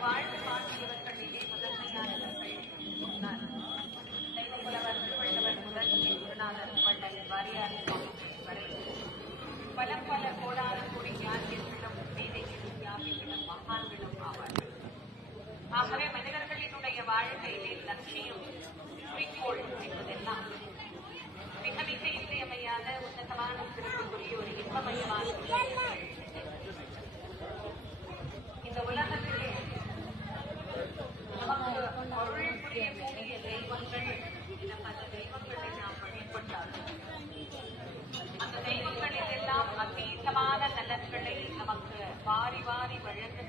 வாழ்ந்து காட்டியவர்களிலே முதன்மையானவர்கள் முன்னாள் புலவர் திருவள்ளுவர் முதல் குருநாதர் வள்ளல் வாரியார் வரை பல பல கோடான கோடி ஞானியர்களும் மேதைகளும் தியாகிகளும் மகான்களும் ஆவார்கள். ஆகவே மனிதர்களினுடைய வாழ்க்கையிலே லட்சியம் குறிக்கோள் என்பதெல்லாம் மிக மிக இன்றியமையாத உன்னதமான சிறப்புக்குரிய ஒரு இன்பமயமான இந்த உலகத்திலே நமக்கு பொருள் புரியக்கூடிய தெய்வங்கள் பல தெய்வங்களை நாம் வழிபட்டாலும் அந்த தெய்வங்களில் எல்லாம் அதீதமான நலன்களை நமக்கு வாரி வாரி வழங்க